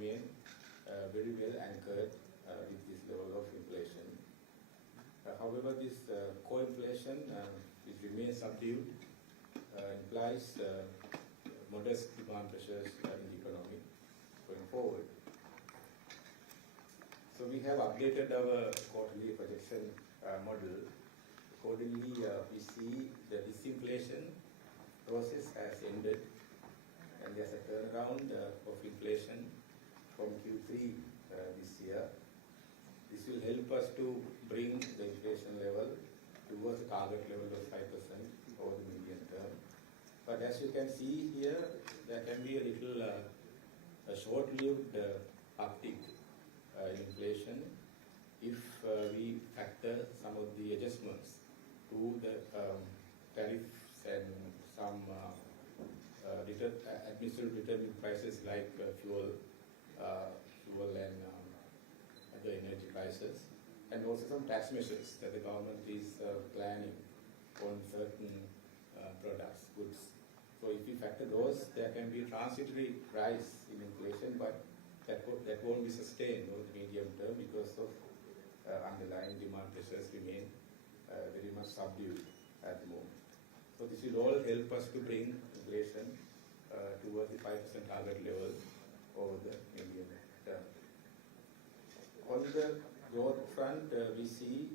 remain very well anchored with this level of inflation. However, this core inflation, which remains subdued, implies modest demand pressures in the economy going forward. So we have updated our quarterly projection model. Accordingly, we see the disinflation process has ended, and there's a turnaround of inflation from Q3 this year. This will help us to bring the inflation level towards the target level of 5% over the medium term. But as you can see here, there can be a little a short-lived uptick in inflation if we factor some of the adjustments to the tariffs and some administrative determining prices like fuel and other energy prices, and also some tax measures that the government is planning on certain products, goods. So if we factor those, there can be a transitory rise in inflation, but that won't be sustained over the medium term because of underlying demand pressures remain very much subdued at the moment. So this will all help us to bring inflation towards the 5% target level over the medium term. On the growth front, we see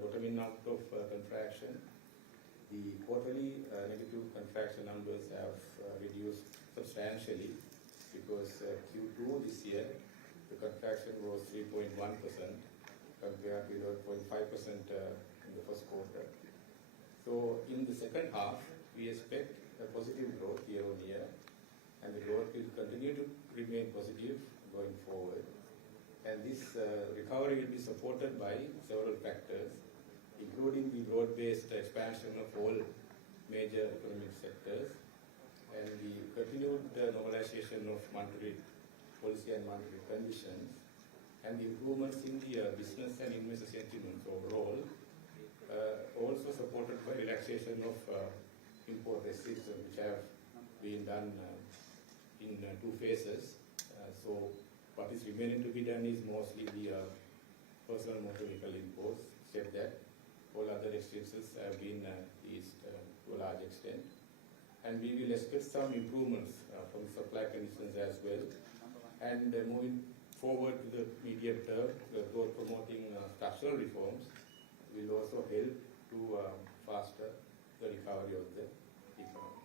bottoming out of contraction. The quarterly negative contraction numbers have reduced substantially because Q2 this year, the contraction was 3.1% compared to 0.5% in the first quarter. So in the second half, we expect a positive growth year on year, and the growth will continue to remain positive going forward. And this recovery will be supported by several factors, including the broad-based expansion of all major economic sectors and the continued normalization of monetary policy and monetary conditions, and the improvements in the business and investor sentiments overall, also supported by relaxation of import restrictions, which have been done in two phases. So what is remaining to be done is mostly the personal motor vehicle imports, except that all other restrictions have been eased to a large extent. And we will expect some improvements from supply conditions as well. And moving forward to the medium term, growth promoting structural reforms will also help to faster the recovery of the economy.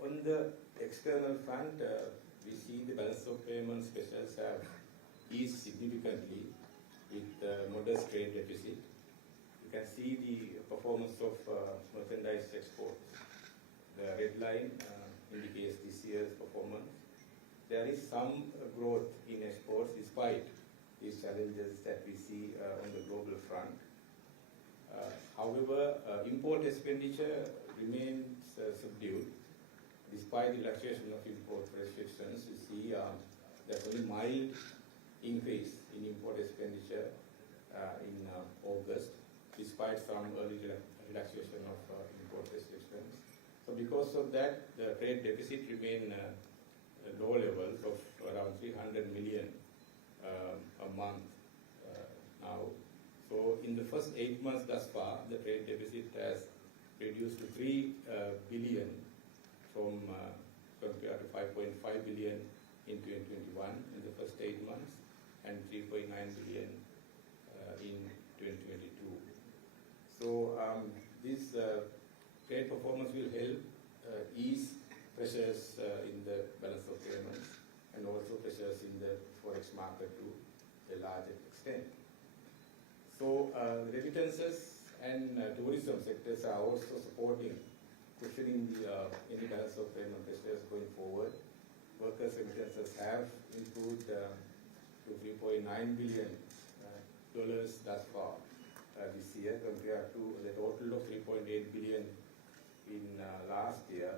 On the external front, we see the balance of payments pressures have eased significantly with modest trade deficit. You can see the performance of merchandise exports. The red line indicates this year's performance. There is some growth in exports despite these challenges that we see on the global front. However, import expenditure remains subdued. Despite the relaxation of import restrictions, you see there's only mild increase in import expenditure in August, despite some early relaxation of import restrictions. So because of that, the trade deficit remain low levels of around 300 million a month now. So in the first 8 months thus far, the trade deficit has reduced to 3 billion from compared to 5.5 billion in 2021 in the first 8 months and 3.9 billion in 2022. So this trade performance will help ease pressures in the balance of payments and also pressures in the forex market to a larger extent. So remittances and tourism sectors are also cushioning the balance of payment pressures going forward. Workers' remittances have improved to $3.9 billion thus far this year compared to the total of 3.8 billion in last year.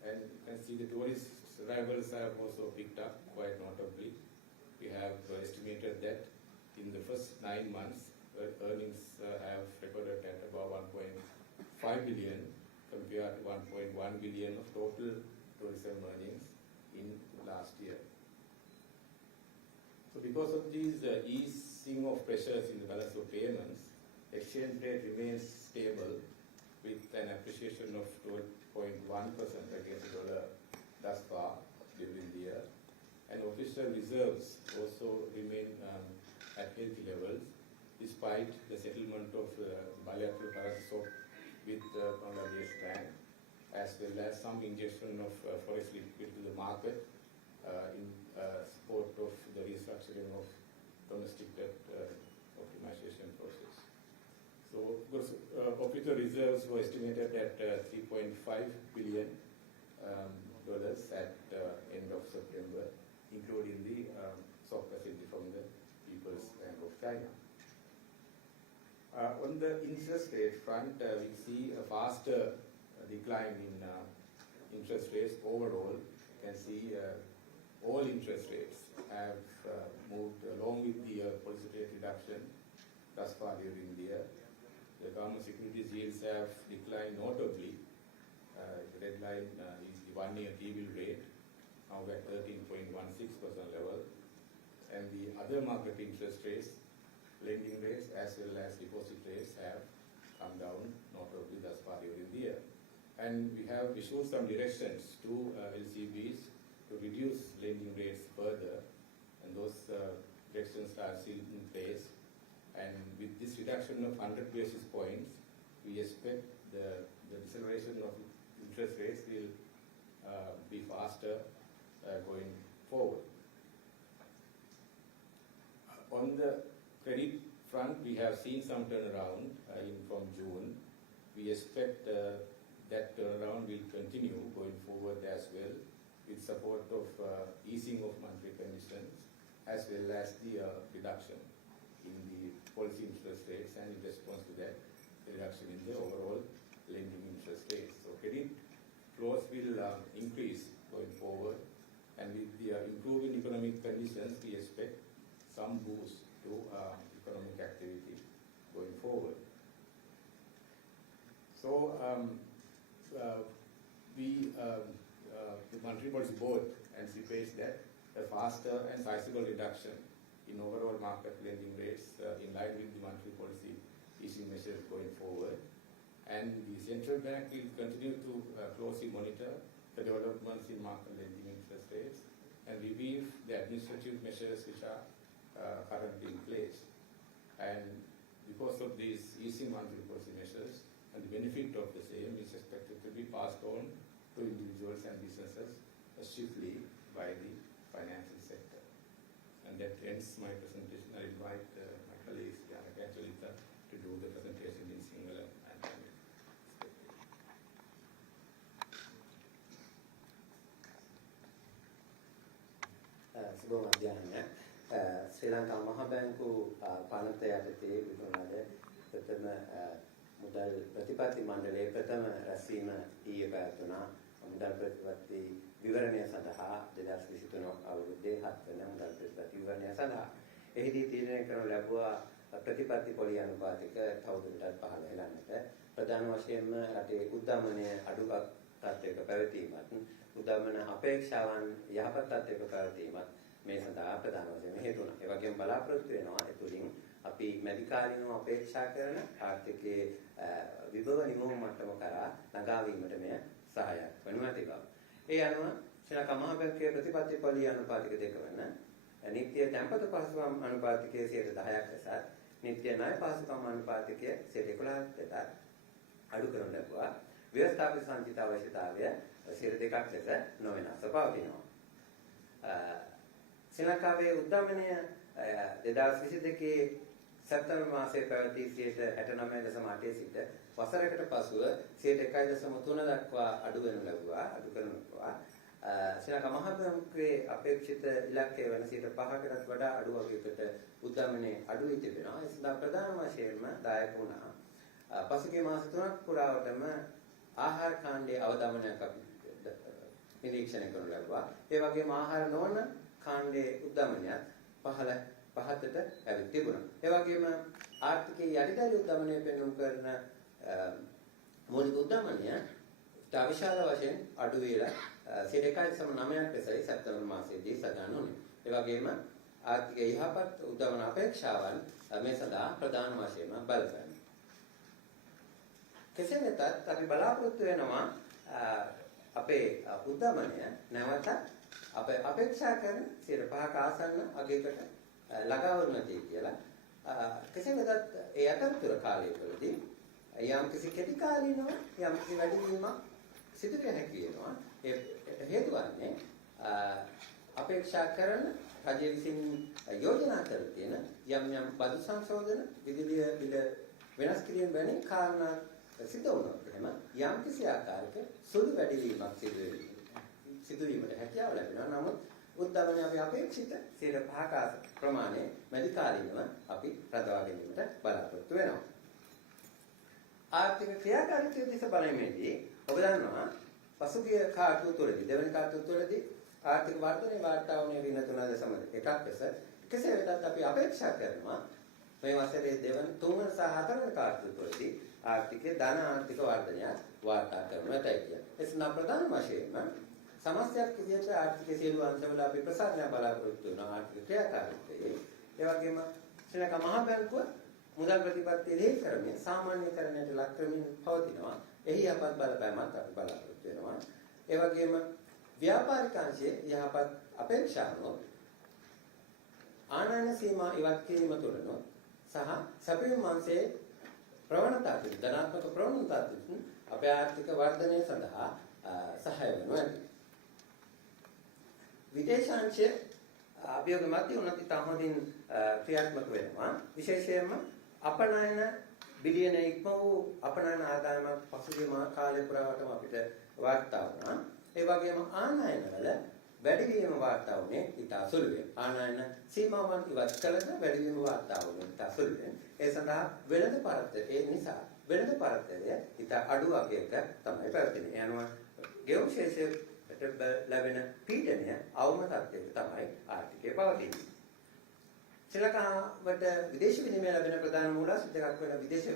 And you can see the tourist arrivals have also picked up quite notably. We have estimated that in the first 9 months, earnings have recorded at about 1.5 billion compared to 1.1 billion of total tourism earnings in last year. because of these easing of pressures in the balance of payments, exchange rate remains stable with an appreciation of 12.1% against the dollar thus far during the year. And official reserves also remain at healthy levels despite the settlement of bilateral currency swap with Bangladesh Bank, as well as some injection of forex liquidity to the market in support of the restructuring of domestic debt optimization process. So, official reserves were estimated at $3.5 billion at end of September, including the swap facility from the People's Bank of China. On the interest rate front, we see a faster decline in interest rates overall. You can see all interest rates have moved along with the policy rate reduction thus far during the year. The government securities yields have declined notably. The red line is the one-year T-bill rate, now at 13.16% level, and the other market interest rates, lending rates as well as deposit rates have come down notably thus far during the year. And we have issued some directions to LCBs to reduce lending rates further, and those directions are still in place. And with this reduction of 100 basis points, we expect the deceleration of interest rates will be faster going forward. On the credit front, we have seen some turnaround from June. We expect that turnaround will continue going forward as well, with support of easing of monetary conditions as well as the reduction in the policy interest rates, and in response to that, the reduction in the overall lending interest rates. So credit flows will increase going forward, and with the improving economic conditions, we expect some boost to economic activity going forward. So the Monetary Policy Board anticipates that a faster and sizable reduction in overall market lending rates in line with the monetary policy easing measures going forward. And the central bank will continue to closely monitor the developments in market lending interest rates and review the administrative measures which are currently in place. And because of these easing monetary policy measures, and the benefit of the same is expected to be passed on to individuals and businesses swiftly by the financial sector. And that ends my presentation. I invite my colleagues, Lanka and Chalita, to do the presentation in Sinhala and Tamil. සුබ මධ්‍යහ්නයක්. ශ්‍රී ලංකා මහා බැංකු පනත යටතේ විකුණන ප්‍රථම මුදල් ප්‍රතිපත්ති මණ්ඩලයේ ප්‍රථම රැස්වීම ඊයේ පැවැත්වුණා. මුදල් ප්‍රතිපත්ති විවරණය සඳහා 2023 අවුරුද්දේ 7 වෙනි මුදල් ප්‍රතිපත්ති විවරණය සඳහා එහිදී තීරණය කරනු ලැබුවා ප්‍රතිපත්ති පොලි අනුපාතික තවදුරටත් පහළ හෙළන්නට. ප්‍රධාන වශයෙන්ම රටේ උද්දමනය අඩු තත්ත්වයක පැවතීමත් උද්දමන අපේක්ෂාවන් යහපත් තත්ත්වයක පැවතීමත් මේ සඳහා ප්‍රධාන වශයෙන් හේතු වුණා. ඒ වගේම බලාපොරොත්තු වෙනවා එතුලින් අපි මැදිකාලීනව අපේක්ෂා කරන ආර්ථිකයේ විභව නිමවුම් මට්ටම කරා ළඟා වීමට මෙය සහායයක් වනු ඇති බව. ඒ අනුව ශ්‍රී ලංකා මහා බැංකුවේ ප්‍රතිපත්ති පොලි අනුපාතික දෙක වන නිත්‍ය තැන්පතු පහසුකම් අනුපාතිකයේ 10% ලෙසත් නිත්‍ය ණය පහසුකම් අනුපාතිකයේ 11% ලෙසත් අඩු කරනු ලැබුවා. ව්‍යවස්ථාපිත සංචිත අවශ්‍යතාවය 2% ලෙස නොවෙනස්ව පවතිනවා. ශ්‍රී ලංකාවේ උද්දමනය 2022 සැප්තැම්බර් මාසයේ පැවති 69.8 සිට වසරකට පසුව 1.1.3 දක්වා අඩු වෙනු ලැබුවා. ශ්‍රී ලංකා මහා බැංකුවේ අපේක්ෂිත ඉලක්කය වන 5%කටත් වඩා අඩු වගයකට උද්දමනය අඩු වී තිබෙනවා. ඒ සඳහා ප්‍රධාන වශයෙන්ම දායක වුණා. පසුගිය මාස 3ක් පුරාවටම ආහාර කාණ්ඩයේ අවදමනයක් අපි නිරීක්ෂණය කරනු ලැබුවා. ඒ වගේම ආහාර නොවන කාණ්ඩයේ උද්දමනයත් පහතට ඇවිත් තිබුණා. ඒ වගේම ආර්ථිකයේ යටිතල උද්දමනය පෙන්වන කරන මූලික උද්දමනය විශාල වශයෙන් අඩු වේලා 1.9% ලෙසයි සැප්තැම්බර් මාසයේදී සඳහන් වුණේ. ඒ වගේම ආර්ථික යහපත් උදවන අපේක්ෂාවන් මේ සඳහා ප්‍රධාන වශයෙන්ම බලපානවා. කෙසේ වෙතත් අපි බලාපොරොත්තු වෙනවා අපේ උද්දමනය නැවත අපේ අපේක්ෂා කරන 5% ආසන්න අගයකට ළඟා වුණාදී කියලා. කෙසේ වෙතත් ඒ අතරතුර කාලය තුළදී යම් කිසි කෙටි කාලීනව යම් කිසි වැඩිවීමක් සිදු වෙන හැකි වෙනවා. ඒ හේතු වන්නේ අපේක්ෂා කරන රජය විසින් යෝජනා කර තියෙන යම් බදු සංශෝධන විදුලිය බිල වෙනස් කිරීම වැනි කාරණා සිදු වුණොත් එහෙම යම් කිසි ආකාරයක සුළු වැඩිවීමක් සිදුවීමට හැකියාව ලැබෙනවා. නමුත් උද්දමනය අපි අපේක්ෂිත 5% ප්‍රමාණය මැදි කාලීනව අපි රඳවා ගැනීමට බලාපොරොත්තු වෙනවා. ආර්ථික ක්‍රියාකාරීත්වය දිස බලීමේදී ඔබ දන්නවා පසුගිය කාර්යතුව තුළදී දෙවන කාර්යතුව තුළදී ආර්ථික වර්ධනය වාර්තා වුණේ ඍණ 3.1ක් ලෙස. කෙසේ වෙතත් අපි අපේක්ෂා කරනවා මේ වසරේ දෙවන තුන්වන සහ හතරවන කාර්යතුව තුළදී ආර්ථිකයේ ධන ආර්ථික වර්ධනයක් වාර්තා කරනු ඇතයි කියලා. එසේනම් ප්‍රධාන වශයෙන්ම සමස්තයක් විදිහට ආර්ථික සියලු අංශවල අපි ප්‍රසාරණය බලාපොරොත්තු වෙන ආර්ථික ක්‍රියාකාරීත්වයේ ඒ වගේම ශ්‍රී ලංකා මහා බැංකුව මුදල් ප්‍රතිපත්තිය ලේ කරමින් සාමාන්‍යකරණයට ලක් කරමින් පවතිනවා. එහි යහපත් බලපෑමක් අපි බලාපොරොත්තු වෙනවා. ඒ වගේම ව්‍යාපාරික අංශයේ යහපත් අපේක්ෂාවනොත් ආනයන සීමා ඉවත් කිරීම තුළනොත් සහ සැපයුම් අංශයේ ප්‍රවණතාවකින් ධනාත්මක ප්‍රවණතාවකින් අපේ ආර්ථික වර්ධනය සඳහා සහාය වෙනවා. විදේශාංශය අභියෝග මැද උනත් ඉතා හොඳින් ක්‍රියාත්මක වෙනවා. විශේෂයෙන්ම අපනයන බිලියන ඉක්ම වූ අපනයන ආදායමක් පසුගිය කාලය පුරාවටම අපිට වාර්තා වුණා. ඒ වගේම ආනයන වල වැඩිවීම වාර්තා වුණේ ඉතා සුළුයි. ආනයන සීමාවන් ඉවත් කළද වැඩිවීම වාර්තා වුණේ ඉතා සුළුයි. ඒ සඳහා වෙළඳ පරතරය නිසා වෙළඳ පරතරය ඉතා අඩු අගයක තමයි පැවතින්නේ. ඒ අනුව ගෙවුම් ශේෂයට ලැබෙන පීඩනය අවම තත්ත්වයක තමයි ආර්ථිකය පවතින්නේ. ශ්‍රී ලංකාවට විදේශ විනිමය ලැබෙන ප්‍රධාන මූලාශ්‍ර දෙකක් වෙන විදේශ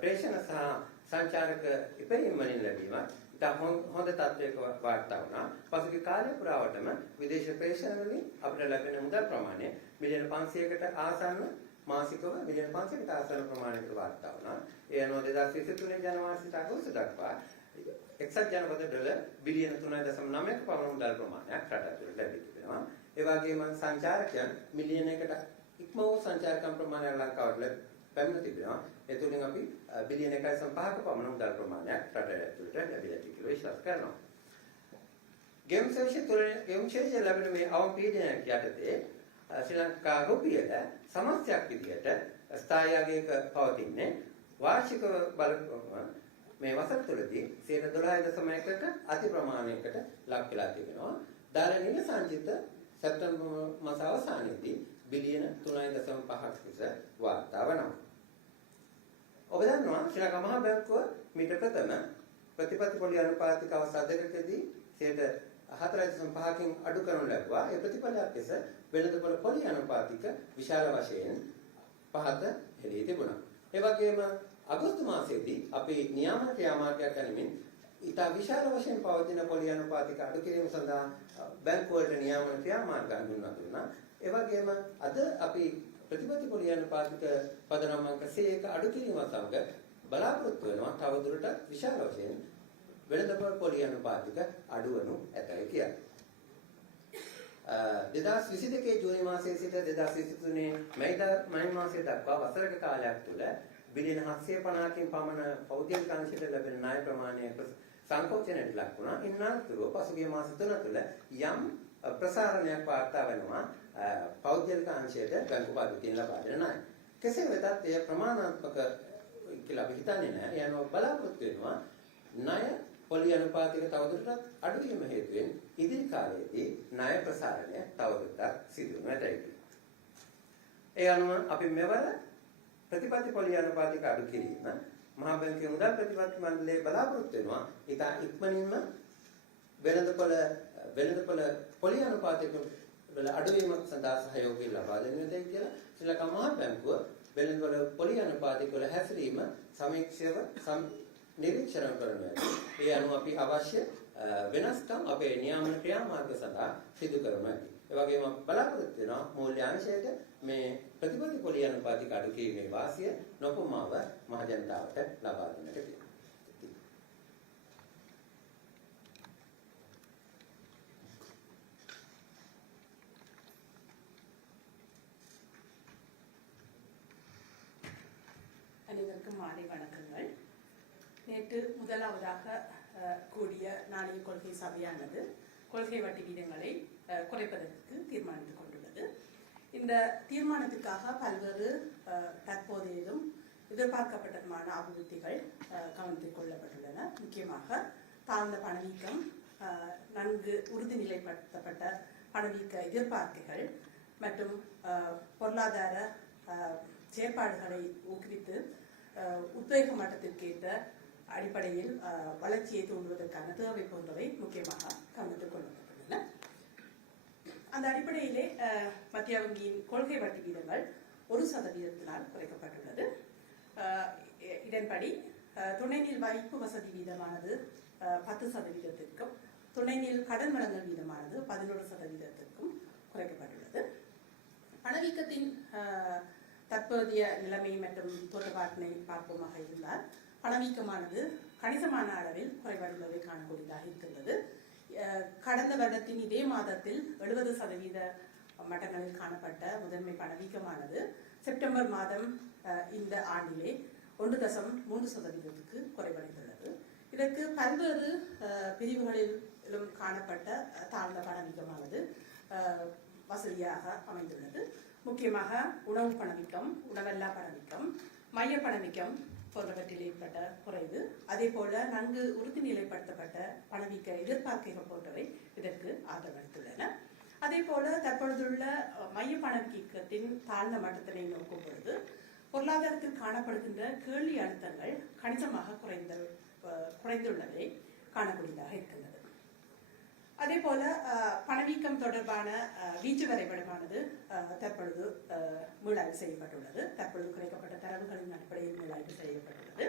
ප්‍රේෂණ සහ සංචාරක ඉපැයීම් වලින් ලැබීම ඉතා හොඳ තත්ත්වයක වාර්තා වුණා. පසුගිය කාලය පුරාවටම විදේශ ප්‍රේෂණ වලින් අපිට ලැබෙන මුදල් ප්‍රමාණය මිලියන 500කට ආසන්න මාසිකව මිලියන 500කට ආසන්න ප්‍රමාණයකට වාර්තා වුණා. ඒ අනුව 2023 ජනවාරි සිට අගෝස්තු දක්වා එක්සත් ජනපද ඩොලර් බිලියන 3.9ක පමණ මුදල් ප්‍රමාණයක් රට ඇතුළට ලැබී තිබෙනවා. ඒ වගේම සංචාරකයන් මිලියන 1කට ඉක්ම වූ සංචාරකයන් ප්‍රමාණයක් ලංකාවට පැමිණ තිබෙනවා. ඒ තුලින් අපි බිලියන 1.5ක පමණ මුදල් ප්‍රමාණයක් රට ඇතුළට ලැබිලා තියෙනවා කියලා විශ්වාස කරනවා. ගෙවුම් ශේෂය ලැබෙන මේ අවම පීඩනයක් යටතේ ශ්‍රී ලංකා රුපියල සමස්තයක් විදිහට ස්ථායී අගයක පවතින්නේ වාර්ෂික බලපෑම මේ වසර තුළදී 12.1ක අති ප්‍රමාණයකට ලක් වෙලා තිබෙනවා. දාල නිල සංචිත සැප්තැම්බර් මාස අවසානයේදී බිලියන 3.5ක් විතර වාර්තා වෙනවා. ඔබ දන්නවා ශ්‍රී ලංකා මහා බැංකුව මීට ප්‍රථම ප්‍රතිපත්ති පොලි අනුපාතික අවස්ථා දෙකකදී 4.5කින් අඩු කරනු ලැබුවා. ඒ ප්‍රතිඵලයක් ලෙස වෙළඳපොළ පොලි අනුපාතික විශාල වශයෙන් පහත හෙළී තිබුණා. ඒ වගේම අගෝස්තු මාසයේදී අපි නියාමන ක්‍රියාමාර්ගයක් ගනිමින් ඉතා විශාල වශයෙන් පවතින පොලි අනුපාතික අඩු කිරීම සඳහා බැංකුවලට නියාමන ක්‍රියාමාර්ග හඳුන්වා දුන්නා. ඒ වගේම අද අපි ප්‍රතිපත්ති පොලි අනුපාතික පදනම් අංක 100ක අඩු කිරීම සමග බලාපොරොත්තු වෙනවා තවදුරටත් විශාල වශයෙන් වෙළඳපොළ පොලි අනුපාතික අඩු වනු ඇතයි කියලා. 2022 ජූනි මාසයේ සිට 2023 මැයි මාසයේ දක්වා වසරක කාලයක් තුළ බිලියන 750කින් පමණ පෞද්ගලික අංශයට ලැබෙන ණය ප්‍රමාණය සංකෝචනයට ලක් වුණා. ඉන්නාතුරු පසුගිය මාස 3 තුළ යම් ප්‍රසාරණයක් වාර්තා වෙනවා පෞද්ගලික අංශයට බැංකු පද්ධතියෙන් ලබා දෙන ණය. කෙසේ වෙතත් එය ප්‍රමාණාත්මක කියලා අපි හිතන්නේ නැහැ. ඒ අනුව බලාපොරොත්තු වෙනවා ණය පොලි අනුපාතික තවදුරටත් අඩු වීම හේතුවෙන් ඉදිරි කාලයේදී ණය ප්‍රසාරණය තවදුරටත් සිදු වෙනු ඇතයි. ඒ අනුව අපි මෙවර ප්‍රතිපත්ති පොලි අනුපාතික අඩු කිරීම මහා බැංකුවේ මුදල් ප්‍රතිපත්ති මණ්ඩලයේ බලාපොරොත්තු වෙනවා. ඉතා ඉක්මනින්ම වෙළඳපොළ පොලි අනුපාතික වල අඩුවීමක් සඳහා සහයෝගය ලබා දෙන්නටයි කියලා ශ්‍රී ලංකා මහා බැංකුව වෙළඳපොළ පොලි අනුපාතික වල හැසිරීම සමීක්ෂව නිරීක්ෂණය කරනවා. ඒ අනුව අපි අවශ්‍ය වෙනස්කම් අපේ නියාමන ක්‍රියාමාර්ග සඳහා සිදු කරනවා. ඒ වගේම බලාපොරොත්තු වෙනවා මූල්‍ය අංශයට මේ ප්‍රතිපත්ති පොලිය අනුපාතික අඩු කිරීමේ වාසිය නොපමාව මහජනතාවට ලබා දෙන්නට කියලා. அனைவருக்கும் மாலை வணக்கங்கள். நேற்று முதலாவதாக கூடிய நாணய கொள்கை சபையானது கொள்கை வட்டி வீதங்களை குறைப்பதற்கு தீர்மானித்துக் கொண்டுள்ளது. இந்த தீர்மானத்துக்காக பல்வேறு தற்போதையதும் எதிர்பார்க்கப்பட்டதுமான அபிவிருத்திகள் கவனத்தில் கொள்ளப்பட்டுள்ளன. முக்கியமாக தாழ்ந்த பணவீக்கம், நன்கு உறுதிநிலைப்படுத்தப்பட்ட பணவீக்க எதிர்பார்ப்புகள் மற்றும் பொருளாதார செயற்பாடுகளை ஊக்குவித்து உத்வேக மட்டத்திற்கேற்ற அடிப்படையில் வளர்ச்சியை தூண்டுவதற்கான தேவை போன்றவை முக்கியமாக கவனத்தில் கொள்ளப்பட்டுள்ளன. அந்த அடிப்படையிலே மத்திய வங்கியின் கொள்கை வட்டி வீதங்கள் 1% குறைக்கப்பட்டுள்ளது. இதன்படி துணைநீர் வைப்பு வசதி வீதமானது 10%, துணைநீர் கடன் வழங்கல் வீதமானது 11% குறைக்கப்பட்டுள்ளது. பணவீக்கத்தின் தற்போதைய நிலைமை மற்றும் தோற்றப்பாட்டினை பார்ப்போமாக இருந்தால் பணவீக்கமானது கணிசமான அளவில் குறைவடைந்ததை காணக்கூடியதாக இருக்கின்றது. கடந்த வருடத்தின் இதே மாதத்தில் 70% மட்டங்களில் காணப்பட்ட முதன்மை பணவீக்கமானது செப்டம்பர் மாதம் இந்த ஆண்டிலே 1.3% குறைவடைந்துள்ளது. இதற்கு பல்வேறு பிரிவுகளிலும் காணப்பட்ட தாழ்ந்த பணவீக்கமானது வசதியாக அமைந்துள்ளது. முக்கியமாக உணவு பணவீக்கம், உணவல்லா பணவீக்கம், மைய பணவீக்கம் போன்றவற்றில் ஏற்பட்ட குறைவு, அதே போல நன்கு உறுதிநிலைப்படுத்தப்பட்ட பணவீக்க எதிர்பார்ப்புகள் போன்றவை இதற்கு ஆதரவளித்துள்ளன. அதே போல தற்பொழுதுள்ள மைய பணவீக்கத்தின் தாழ்ந்த மட்டத்தினை நோக்கும் பொழுது பொருளாதாரத்தில் காணப்படுகின்ற கேள்வி அழுத்தங்கள் கணிசமாக குறைந்துள்ளதை காணக்கூடியதாக இருக்கின்றது. அதே போல பணவீக்கம் தொடர்பான வீச்சு வரைபடமானது தற்பொழுது மீளாய்வு செய்யப்பட்டுள்ளது. தற்பொழுது குறைக்கப்பட்ட தரவுகளின் அடிப்படையில் மீளாய்வு செய்யப்பட்டுள்ளது.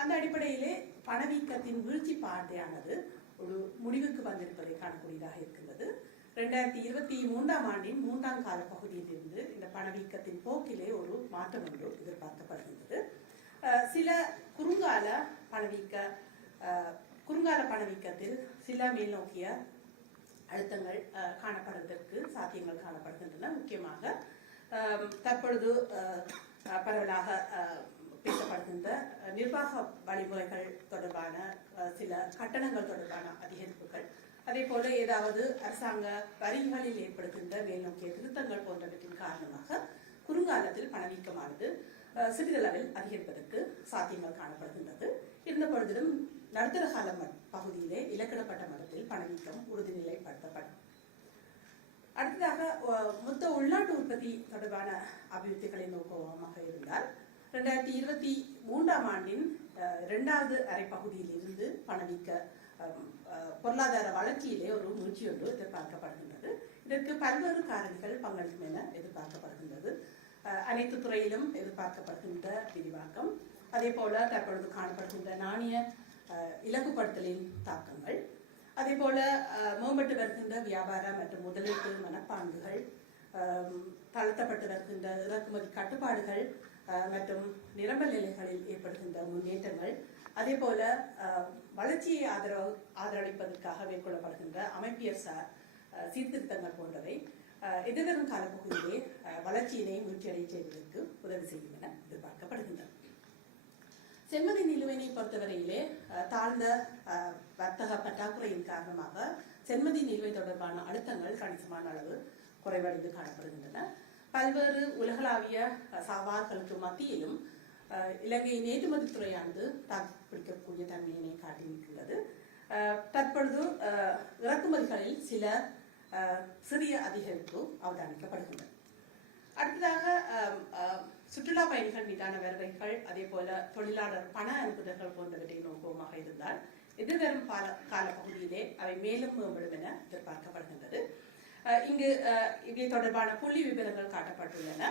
அந்த அடிப்படையிலே பணவீக்கத்தின் வீழ்ச்சி பாதையானது ஒரு முடிவுக்கு வந்திருப்பதை காணக்கூடியதாக இருக்கின்றது. 2023 ஆண்டின் 3ஆம் கால பகுதியிலிருந்து இந்த பணவீக்கத்தின் போக்கிலே ஒரு மாற்றம் ஒன்று எதிர்பார்க்கப்படுகின்றது. சில குறுங்கால பணவீக்கத்தில் சில மேல்நோக்கிய அழுத்தங்கள் காணப்படுவதற்கு சாத்தியங்கள் காணப்படுகின்றன. முக்கியமாக தற்பொழுது பரவலாக பேசப்படுகின்ற நிர்வாக வழிமுறைகள் தொடர்பான சில கட்டணங்கள் தொடர்பான அதிகரிப்புகள், அதே போல ஏதாவது அரசாங்க வரிகளில் ஏற்படுகின்ற மேல்நோக்கிய திருத்தங்கள் போன்றவற்றின் காரணமாக குறுங்காலத்தில் பணவீக்கமானது சிறிதளவில் அதிகரிப்பதற்கு சாத்தியங்கள் காணப்படுகின்றது. இருந்த பொழுதிலும் நடுத்தர கால பகுதியிலே இலக்கிடப்பட்ட மட்டத்தில் பணவீக்கம் உறுதிநிலைப்படுத்தப்படும். அடுத்ததாக மொத்த உள்நாட்டு உற்பத்தி தொடர்பான அபிவிருத்திகளை நோக்கமாக இருந்தால் 2023 ஆண்டின் 2வது அரை பகுதியில் இருந்து பணவீக்க பொருளாதார வளர்ச்சியிலே ஒரு முயற்சி ஒன்று எதிர்பார்க்கப்படுகின்றது. இதற்கு பல்வேறு காரணிகள் பங்களிக்கும் என எதிர்பார்க்கப்படுகின்றது. அனைத்து துறையிலும் எதிர்பார்க்கப்படுகின்ற விரிவாக்கம், அதே போல தற்பொழுது காணப்படுகின்ற நாணய இலகுப்படுத்தலின் தாக்கங்கள், அதே போல மேம்பட்டு வருகின்ற வியாபார மற்றும் முதலீட்டு மனப்பாங்குகள், தளர்த்தப்பட்டு வருகின்ற இறக்குமதி கட்டுப்பாடுகள் மற்றும் நிரம்பல் நிலைகளில் ஏற்படுகின்ற முன்னேற்றங்கள், அதே போல வளர்ச்சியை ஆதரவளிப்பதற்காக மேற்கொள்ளப்படுகின்ற அமைப்பியல் சீர்திருத்தங்கள் போன்றவை எதிர்வரும் காலப்பகுதியிலே வளர்ச்சியினை முயற்சியடை செய்வதற்கு உதவி செய்யும் என எதிர்பார்க்கப்படுகின்றன. செம்மதி நிலுவையினை பொறுத்தவரையிலே தாழ்ந்த வர்த்தக பற்றாக்குறையின் காரணமாக செம்மதி நிலுவை தொடர்பான அழுத்தங்கள் கணிசமான அளவு குறைவடைந்து காணப்படுகின்றன. பல்வேறு உலகளாவிய சவால்களுக்கு மத்தியிலும் இலங்கையின் ஏற்றுமதி துறையானது தாக்குப்பிடிக்கக்கூடிய தன்மையினை காட்டியிருக்கின்றது. தற்பொழுது இறக்குமதிகளில் சில சிறிய அதிகரிப்பு அவதானிக்கப்படுகின்றன. அடுத்ததாக சுற்றுலா பயணிகள் மீதான வருகைகள், அதே போல தொழிலாளர் பண அனுப்புதல்கள் போன்றவற்றை நோக்கமாக இருந்தால் எதிர்வரும் கால பகுதியிலே அவை மேலும் மேம்படும் என எதிர்பார்க்கப்படுகின்றது. இங்கு இவை தொடர்பான புள்ளி விவரங்கள் காட்டப்பட்டுள்ளன.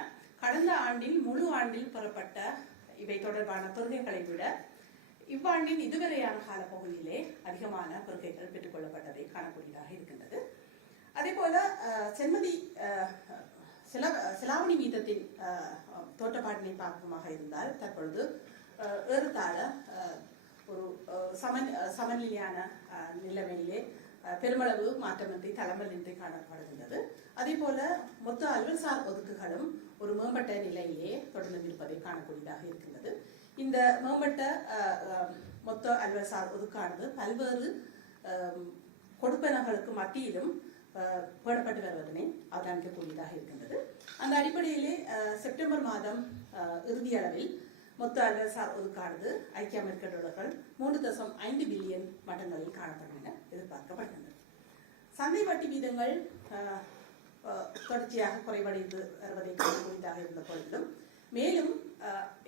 கடந்த ஆண்டில் முழு ஆண்டில் பெறப்பட்ட இவை தொடர்பான பெறுகைகளை விட இவ்வாண்டின் இதுவரையான காலப்பகுதியிலே அதிகமான பெறுகைகள் பெற்றுக் கொள்ளப்பட்டதை காணக்கூடியதாக இருக்கின்றது. அதேபோல சென்மதி செலாவணி வீதத்தின் தோற்றப்பாட்டினை பார்க்குமாக இருந்தால் தற்பொழுது ஏறத்தாழ ஒரு சமநிலையான நிலைமையிலே பெருமளவு மாற்றமின்றி தளம்பலின்றி காணப்படுகின்றது. அதே போல மொத்த அலுவல்சார் ஒதுக்குகளும் ஒரு மேம்பட்ட நிலையிலே தொடர்ந்து இருப்பதை காணக்கூடியதாக இருக்கின்றது. இந்த மேம்பட்ட மொத்த அலுவல்சார் ஒதுக்கானது பல்வேறு கொடுப்பனங்களுக்கு மத்தியிலும் பேணப்பட்டு வருவதனை அவதானிக்கக்கூடியதாக இருக்கின்றது. அந்த அடிப்படையிலே செப்டம்பர் மாதம் இறுதி அளவில் மொத்த அலுவல்சார் ஒதுக்கானது ஐக்கிய அமெரிக்க டாலர்கள் 3.5 பில்லியன் மட்டங்களில் காணப்படும் என எதிர்பார்க்கப்படுகின்றது. சந்தை வட்டி வீதங்கள் தொடர்ச்சியாக குறைவடைந்து வருவதை காணக்கூடியதாக இருந்த பொழுதிலும் மேலும்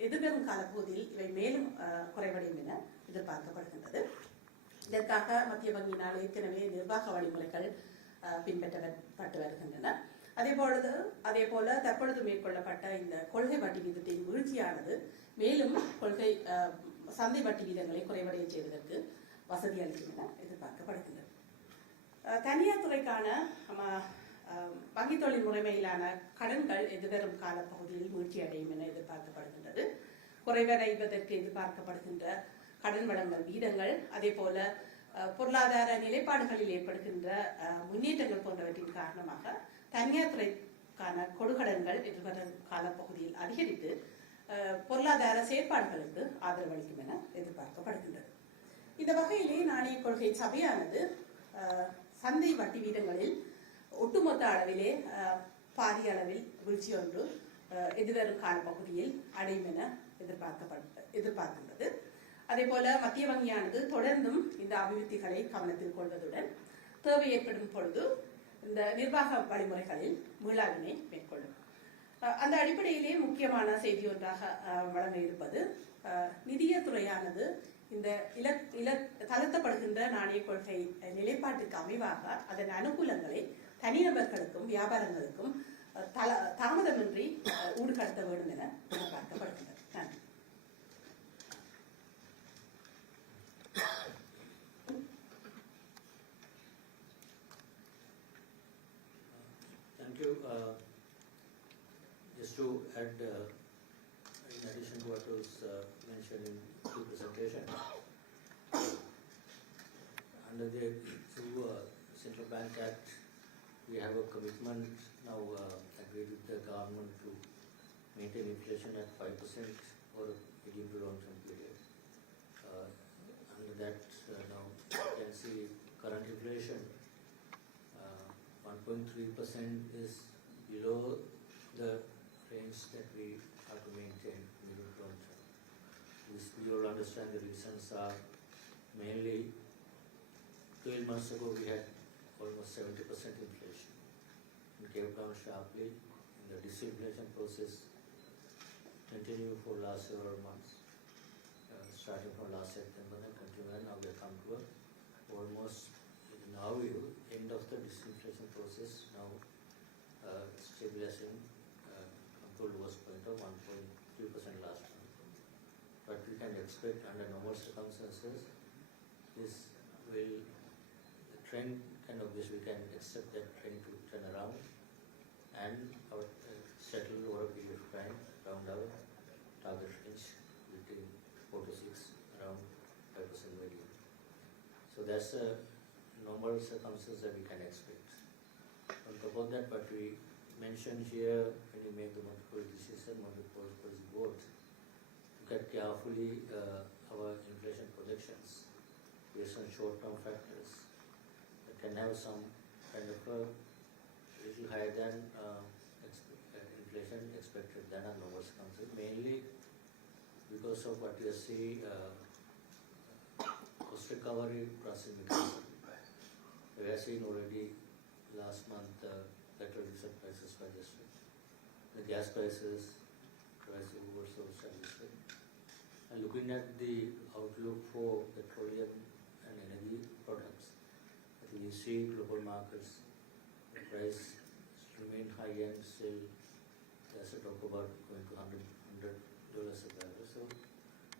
எதிர்வரும் காலப்பகுதியில் இவை மேலும் குறைவடையும் என எதிர்பார்க்கப்படுகின்றது. இதற்காக மத்திய வங்கியினால் ஏற்கனவே நிர்வாக வழிமுறைகள் பின்பற்றப்பட்டு வருகின்றன. அதே போல தற்பொழுது மேற்கொள்ளப்பட்ட இந்த கொள்கை வட்டி வீதத்தின் வீழ்ச்சியானது மேலும் சந்தை வட்டி வீதங்களை குறைவடைய செய்வதற்கு வசதி அளிக்கும் என எதிர்பார்க்கப்படுகின்றது. தனியார் துறைக்கான வங்கி தொழில் முறைமையிலான கடன்கள் எதிர்வரும் காலப்பகுதியில் வீழ்ச்சி அடையும் என எதிர்பார்க்கப்படுகின்றது. குறைவடைவதற்கு எதிர்பார்க்கப்படுகின்ற கடன் வழங்கல் வீதங்கள் அதே போல பொருளாதார நிலைப்பாடுகளில் ஏற்படுகின்ற முன்னேற்றங்கள் போன்றவற்றின் காரணமாக தனியார் துறைக்கான கொடுகடன்கள் எதிர்வரும் காலப்பகுதியில் அதிகரித்து பொருளாதார செயற்பாடுகளுக்கு ஆதரவளிக்கும் என எதிர்பார்க்கப்படுகின்றது. இந்த வகையிலே நாணய கொள்கை சபையானது சந்தை வட்டி வீதங்களில் ஒட்டுமொத்த அளவிலே பாரிய அளவில் வீழ்ச்சி ஒன்று எதிர்வரும் காலப்பகுதியில் அடையும் என எதிர்பார்க்கின்றது. அதே போல மத்திய வங்கியானது தொடர்ந்தும் இந்த அபிவிருத்திகளை கவனத்தில் கொள்வதுடன் தேவை ஏற்படும் பொழுது இந்த நிர்வாக வழிமுறைகளில் மீளாய்வினை மேற்கொள்ளும். அந்த அடிப்படையிலே முக்கியமான செய்தி ஒன்றாக வழங்க இருப்பது நிதியத்துறையானது இந்த தளர்த்தப்படுகின்ற நாணய கொள்கை நிலைப்பாட்டுக்கு அமைவாக அதன் அனுகூலங்களை தனிநபர்களுக்கும் வியாபாரங்களுக்கும் தாமதமின்றி ஊடுகடத்த வேண்டும் என எதிர்பார்க்கப்படுகின்றது. நன்றி. Thank you. Just to add, in addition to what was mentioned in the presentation, under the Central Bank Act, we have a commitment now agreed with the government to maintain inflation at 5% over a medium to long term period. Under that, now you can see current inflation 1.3% is below the range that we have to maintain medium to long term. We all understand the reasons are mainly 12 months ago we had almost 70% inflation. It came down sharply in the disinflation process continued for last several months, starting from last September and continuing. Now we have come to almost, in our view, end of the disinflation process, now stabilizing to lowest point of 1.3% last month. But we can expect under normal circumstances, this will, the trend can obviously we can accept that trend to turn around and our settle over a period of time around our target range between 4 to 6, around 5% median. So that's a normal circumstance that we can expect. On top of that, what we mentioned here, when you make the multiple decision, multiple policy boards, look at carefully our inflation projections based on short-term factors that can have some kind of a little higher than inflation expected than a normal circumstance, mainly because of what we see cost recovery process mechanism. We have seen already last month petrol diesel prices were adjusted. The gas prices were also adjusted. And looking at the outlook for petroleum and energy products, I think you see global markets, the price remain high and still there's a talk about going to $100 a barrel. So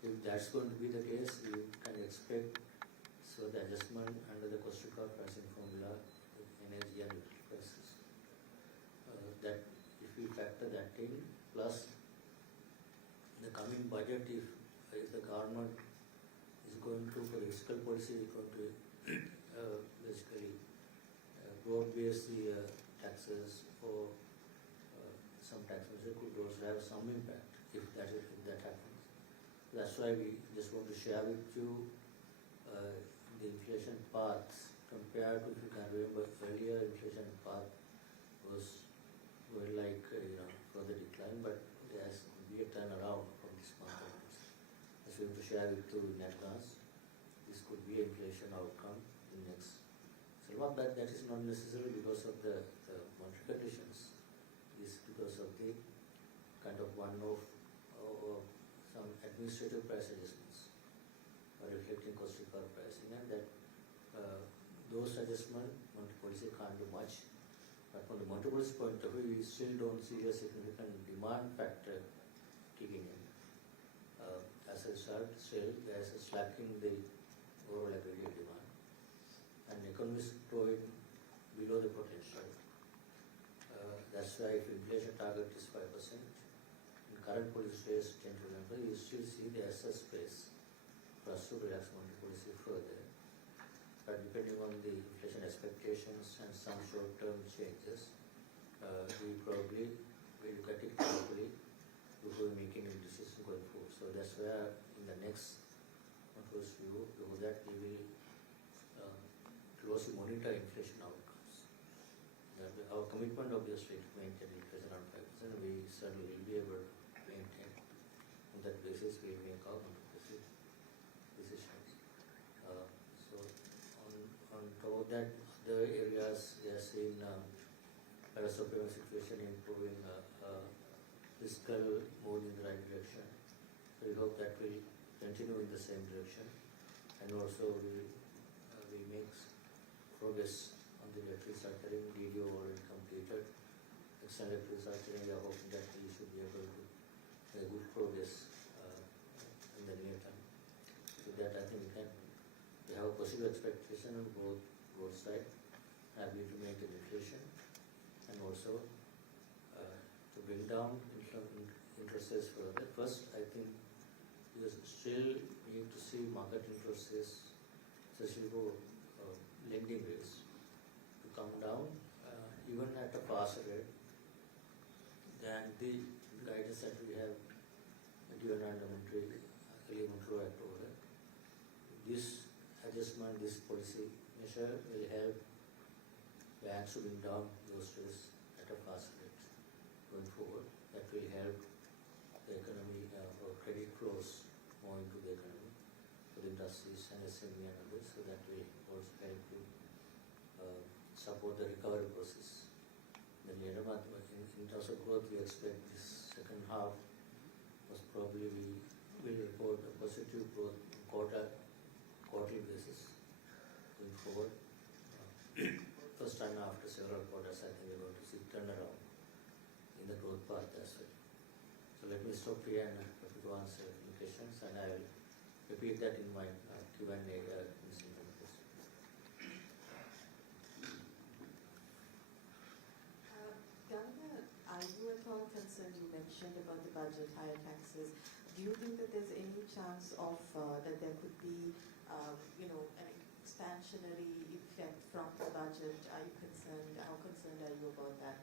if that's going to be the case, you can expect the adjustment under the cost recovery pricing formula with energy and target if the government is going to, for the fiscal policy, is going to basically broad-base the taxes or some tax measure could also have some impact if that happens. That's why we just want to share with you the inflation path compared to, if you can remember, earlier inflation path was like further decline, but there has to be a turnaround from this month onwards. As we want to share with you in advance, this could be inflation outcome in next. So not that is not necessarily because of the monetary conditions. This because of the kind of one-off or some administrative price adjustments or reflecting cost recovery pricing, and that those adjustments monetary policy can't do much. But from the monetary policy point of view, we still don't see a significant demand factor kicking in. As a result, still there is a slack in the overall aggregate demand, and economists growing below the potential. That's why if inflation target is 5%, in current policy rates 10 to 11%, you still see the excess space for us to relax monetary policy further. But depending on the inflation expectations and some short-term changes, we probably will look at it carefully before making a decision going forward. So that's where in the next first view, before that we will closely monitor inflation outcomes. Our commitment obviously to maintain inflation around 5%, we certainly will be able to maintain. On that basis, we make our monetary decisions. So on top of that, other areas we are seeing parasopayment situation improving, fiscal moving in the right direction. So we hope that will continue in the same direction, and also we make progress on the electric recycling. DDO already completed. Extended recycling, we are hoping that we should be able to make good progress in the near term. So that I think we have a positive expectation on both sides, ability to maintain inflation, and also to bring down interest rates further. First, I think we still need to see market interest rates, especially for lending rates, to come down even at a faster rate than the guidance that we have given under Monetary Act order. This adjustment, this policy measure will help banks to bring down those rates at a faster rate going forward. That will help the economy or credit flows more into the economy for the industries and SME and others. So that will also help to support the recovery process. Then later, in terms of growth, we expect this second half most probably we will report a positive growth quarterly basis going forward. First time after several quarters, I think we're going to see turnaround in the growth path as well. So let me stop here and to answer any questions, and I will repeat that in my Q&A Are you at all concerned? You mentioned about the budget, higher taxes. Do you think that there's any chance of that there could be, an expansionary effect from the budget? Are you concerned? How concerned are you about that?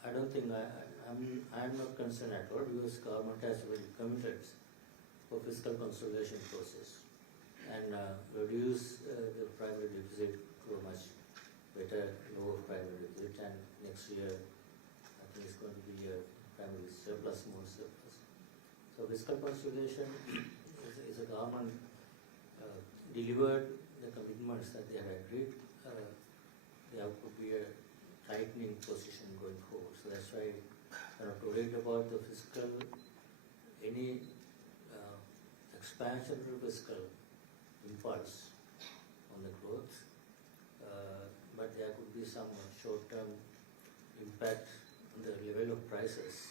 I don't think I'm not concerned at all, because government has already committed for fiscal consolidation process and reduce the primary deficit to a much better, lower primary deficit, and next year I think it's going to be a primary surplus, more surplus. So fiscal consolidation is a government delivered the commitments that they have agreed. There could be a tightening position going forward. So that's why I'm not worried about the fiscal, any expansion of fiscal impulse on the growth. But there could be some short-term impact on the level of prices